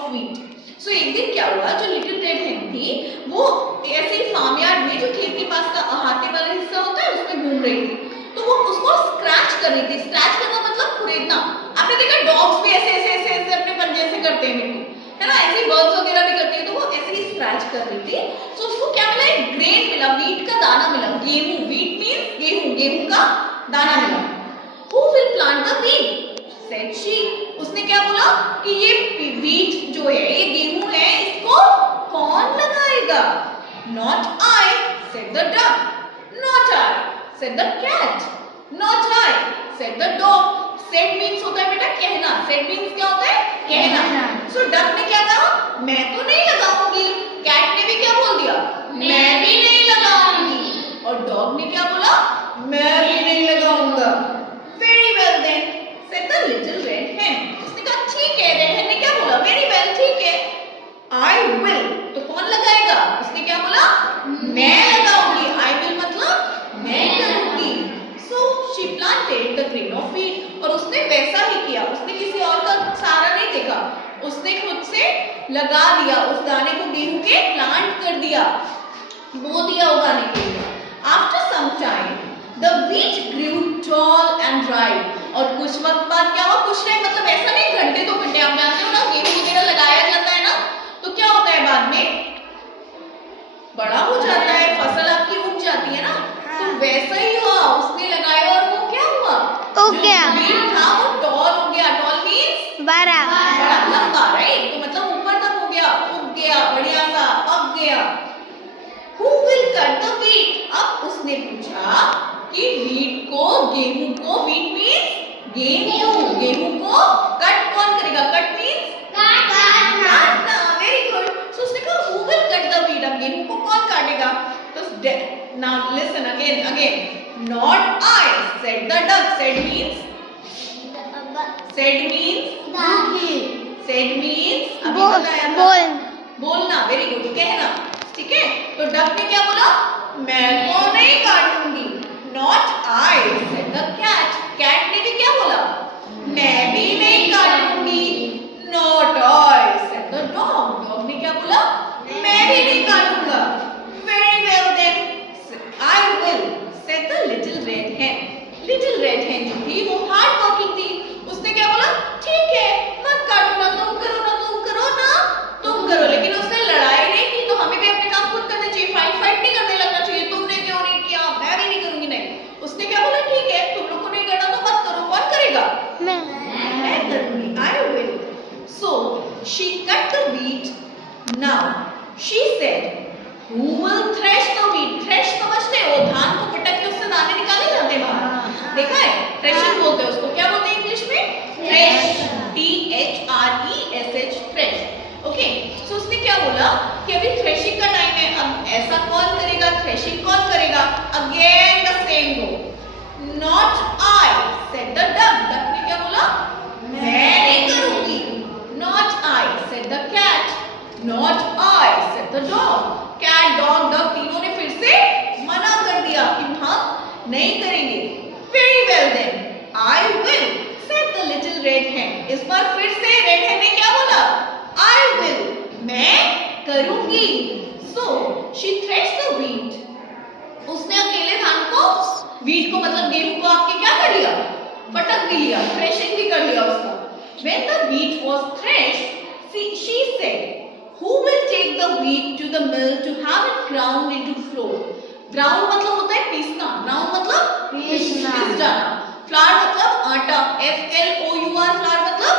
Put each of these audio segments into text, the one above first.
of wheat. So एक दिन क्या हुआ, जो लिटिल रेड हेन थी वो ऐसे ही फार्म यार्ड में, जो खेत के पास का अहाते वाला हिस्सा होता है, उसमें घूम रही थी। तो वो उसको स्क्रैच कर रही थी। स्क्रैच करना मतलब खुरेदना। आपने देखा डॉग्स भी ऐसे ऐसे ऐसे ऐसे अपने पंजे से करते हैं मिट्टी, है ना, ऐसे बर्ड्स वगैरह भी करते हैं। तो वो ऐसे ही स्क्रैच कर रही थी। तो उसको क्या मिला, एक ग्रेन मिला, व्हीट का दाना मिला। गेहूं, व्हीट मींस गेहूं, गेहूं का दाना मिला। Who will plant the wheat? said she. उसने क्या बोला कि ये व्हीट जो है, ये गेहूं है, इसको कौन लगाएगा? Not I, said the duck. Not I, said the cat. Not I, said the dog. Said means होता है बेटा कहना। Said means क्या होता है? कहना। So duck ने क्या कहा? मैं तो नहीं लगाऊंगी। Cat ने भी क्या बोल दिया? मैं भी नहीं लगाऊंगी। और dog ने क्या बोला? मैं भी नहीं लगाऊंगा। Very well then, said the little red hen. उसने कहा ठीक है। रेड हेन ने क्या बोला? Very well, ठीक है। I will, तो कौन लगाएगा? उसने क्या बोला? मैं लगाऊंगी। I will मतलब मैं करूंगी। So she planted the grain of wheat. और उसने वैसा ही किया। उसने किसी और का सहारा नहीं देखा, उसने खुद से लगा दिया उस दाने को, गेहूं के प्लांट कर दिया, बो दिया उगाने के लिए। After some time, the wheat grew tall and dry. और कुछ वक्त बाद क्या हुआ? कुछ टाइम मतलब ऐसा नहीं घंटे दो घंटे, आप जानते हो ना गेहूं वगैरह लगाया जाता है ना, तो क्या होता है बाद में बड़ा हो जाता है, फसल आपकी उग जाती है ना। तो वैसा ही हुआ, उसने लगाया और वो क्या हुआ? उग गया। व्हीट था वो टॉल हो गया। टॉल मींस बड़ा लंबा, राइट? तो मतलब ऊपर तक हो गया, उग गया, बढ़िया सा पक गया। Who will cut the wheat? अब उसने पूछा कि व्हीट को, गेहूं को, व्हीट मींस गेहूं, गेहूं को कट कौन करेगा? कट मींस काटना। Very good. सो उसने कहा who will cut the wheat? अब गेहूं को कौन काटेगा? तो now listen again. Not I, said the duck. Said means said means अभी बताया था, बोलना। वेरी गुड, कहना, ठीक है। तो डक ने क्या बोला? मैं तो नहीं काटूंगी। Not I, said the cat. Cat ने भी क्या बोला? मैं भी नहीं काटूंगी। Not I, said the dog. Dog ने क्या बोला? मैं भी नहीं काटूंगा। Very well then, I will, said the little red hen. Little red hen जो थी वो हार्ड वर्किंग थी। उसने क्या बोला? ठीक है, मत काटो ना, तुम करो ना, तुम करो ना, तुम करो। लेकिन उसने लड़ाई नहीं की। तो हमें भी अपने काम खुद करने चाहिए, फाइट नहीं करने लगना चाहिए। तुमने क्यों नहीं किया, मैं भी नहीं करूंगी, नहीं। उसने क्या बोला? ठीक है, तुम लोग को नहीं करना तो मत करो। कौन करेगा? मैं करूंगी। I will. So she cut the wheat. Now she said, who will thresh the wheat? Thresh समझते हो? धान को पटक के उससे दाने निकाले जाते हैं बाहर, देखा है? थ्रेशिंग बोलते हैं उसको। क्या बोलते हैं इंग्लिश में? Thresh, THRESH, thresh. Okay. So उसने क्या बोला कि अभी थ्रेशिंग का टाइम है, अब ऐसा कौन करेगा? थ्रेशिंग कौन करेगा? Again the same go. Not I, said the duck. Duck ने क्या बोला? मैं नहीं करूंगी। Not I, said the cat. Not I, said the dog. Cat, dog, duck तीनों ने फिर से मना कर दिया कि हम नहीं करेंगे। Very well then, I will, said the little red hen. इस बार फिर से रेड हेन ने क्या बोला? I will, मैं करूंगी। So she threshed the wheat. उसने अकेले धान को, व्हीट को मतलब गेहूं को आपके क्या कर लिया? पटक भी लिया, थ्रेशिंग भी कर लिया उसका। When the wheat was threshed, she said, who will take the wheat to the mill to have it ground into flour? Ground मतलब होता है पीसना, ground मतलब पीस जाना, flour मतलब आटा, FLOUR, flour मतलब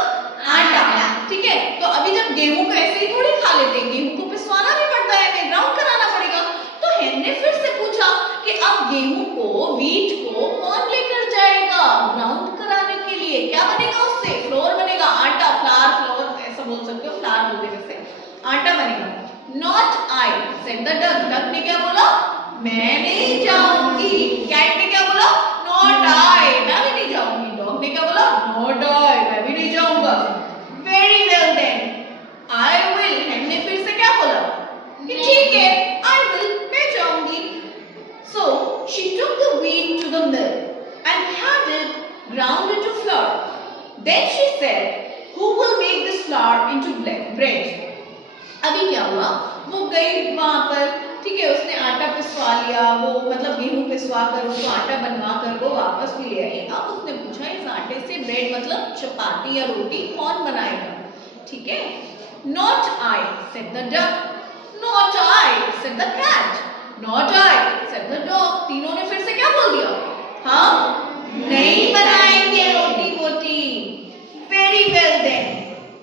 आटा, ठीक है। तो अभी जब गेहूं को ऐसे ही थोड़ी खा लेते हैं, गेहूं को पिसवाना भी पड़ता है, हमें ग्राउंड कराना पड़ेगा। तो हेन ने फिर से पूछा कि अब गेहूं को, व्हीट को कौन लेकर जाएगा ग्राउंड कराने के लिए? क्या बनेगा उससे? फ्लोर बनेगा, आटा, फ्लोर ऐसा बोल सकते हो, फ्लावर बोलते हैं, आटा बनेगा। Not I, said the duck. Duck ने क्या बोला? मैं नहीं जाऊंगी। कैट ने क्या बोला? Not I, मैं भी नहीं जाऊंगी। डॉग ने क्या बोला? Not I, मैं भी नहीं जाऊंगा। Very well then, I will. हेन ने फिर से क्या बोला? कि ठीक है, I will, मैं जाऊंगी। So she took the wheat to the mill and had it ground into flour. Then she said, who will make this flour into bread? bread. अभी क्या हुआ, वो गई वहां पर, ठीक है, उसने आटा पिसवा लिया, वो मतलब गेहूं पिसवा कर उसको आटा बनवा कर वो वापस भी ले आई। अब उसने पूछा इस आटे से ब्रेड मतलब चपाती या रोटी कौन बनाएगा, ठीक है। Not I, said the duck. Not I, said the cat. Not I, said the dog. तीनों ने फिर से क्या बोल दिया, हम नहीं बनाएंगे रोटी वोटी। Very well then,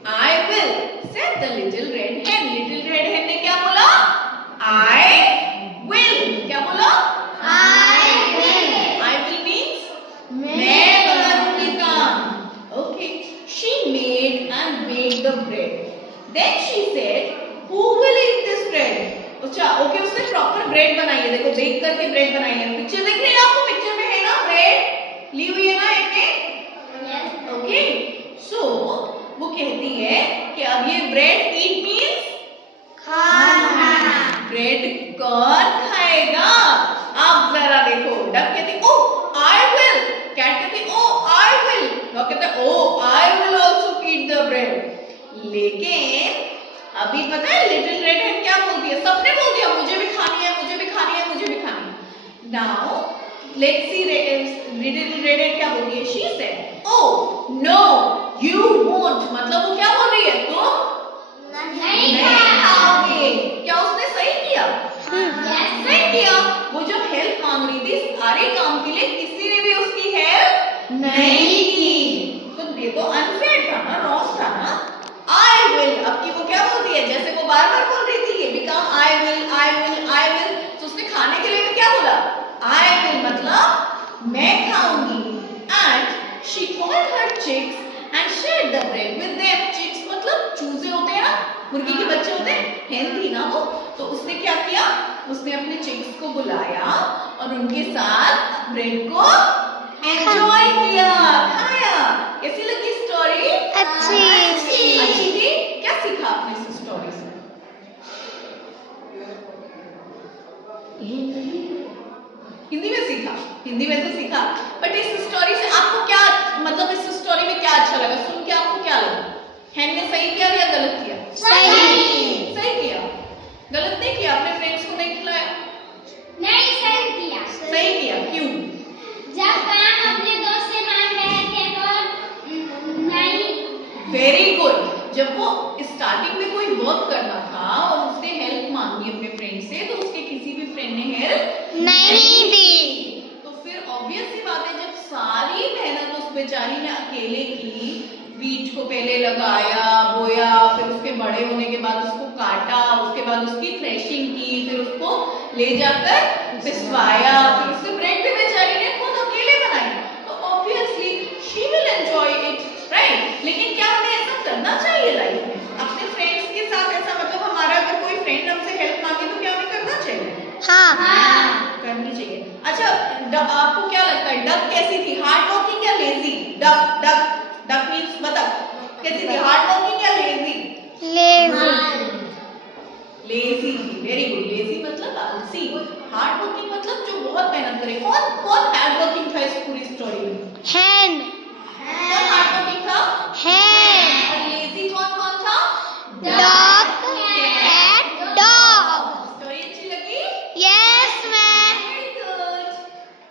I will, said the little red hen. Little red hen ने क्या बोला, I will, क्या बोला, I will means मैं करूंगी काम। Okay, she made and baked the bread. Then she said, who will eat this bread? अच्छा, okay, उसने प्रॉपर ब्रेड बनाई है, देखो बेक करके ब्रेड बनाई है। पिक्चर दिख रही है आपको, पिक्चर में है ना ब्रेड ली हुई है ना एक, ओके। सो वो कहती है कि अब ये ब्रेड ईट मींस खाना, ब्रेड कौन खाएगा। आप जरा देखो, डक कहती ओ आई विल, कैट कहती ओ आई विल, डॉग कहता oh I will also eat the bread. लेकिन अभी पता है लिटिल रेड हेड क्या बोलती है, सबने बोल दिया मुझे भी खानी है, मुझे भी खानी है, मुझे भी खानी है। Now let's see little red hen क्या बोलती है, she said oh no you won't, मतलब वो क्या बोल रही है, तुम नहीं खाओगे। क्या उसने सही किया, सही किया। वो जब हेल्प मांग रही थी सारे काम के लिए, किसी ने भी उसकी हेल्प नहीं की, तो ये तो अनफेयर था ना, रॉन्ग था ना। I will, अब की वो क्या बोलती है, जैसे वो बार बार बोल रही थी ये भी काम I will, I will, I will, तो उसने खाने के लिए भी क्या बोला, I will मतलब मैं खाऊंगी। And she called her chicks and shared the bread with them. Chicks मतलब चूजे होते हैं ना, मुर्गी के बच्चे होते हैं, hen थी ना वो, तो उसने क्या किया, उसने अपने चिक्स को बुलाया और उनके साथ ब्रेड को एंजॉय किया, खाया। कैसी लगी स्टोरी, अच्छी थी। क्या सीखा आपने इस स्टोरी से, हिंदी में सीखा, हिंदी में तो सीखा, बट इस स्टोरी से आपको क्या मतलब, इस स्टोरी में क्या अच्छा लगा, सुन के आपको क्या लगा, हैन ने सही किया या गलत किया, सही किया, गलत नहीं किया, अपने फ्रेंड्स को नहीं खिलाया, नहीं सही किया, सही किया, क्यों, जब काम अपने दोस्त से मांग रहे थे तो नहीं। वेरी गुड, जब वो स्टार्टिंग में कोई वर्क करना था और उसने हेल्प मांगी अपने फ्रेंड से, तो उसके किसी भी फ्रेंड ने हेल्प नहीं दी, तो फिर ऑब्वियस सी बात है, जब सारी मेहनत उस बेचारी ने अकेले की, बीज को पहले लगाया, बोया, फिर उसके बड़े होने के बाद उसको काटा, उसके बाद उसकी थ्रेशिंग की, फिर उसको ले जाकर पिसवाया, फिर उससे ब्रेड भी बेचारी ने खुद अकेले बनाई, तो obviously she will enjoy it, right. लेकिन क्या हमें ऐसा करना चाहिए लाइफ में, अपने फ्रेंड्स के साथ ऐसा, मतलब हमारा अगर कोई फ्रेंड हमसे हेल्प मांगे तो क्या हमें करना चाहिए, हाँ करनी चाहिए। अच्छा, आपको क्या लगता है डक कैसी थी, हार्ड वर्किंग या lazy, duck duck duck means बतख, कैसी थी, हार्ड वर्किंग या lazy, lazy, very good, lazy मतलब आलसी, हार्ड वर्किंग मतलब जो बहुत मेहनत करे। कौन कौन हार्ड वर्किंग था इस पूरी स्टोरी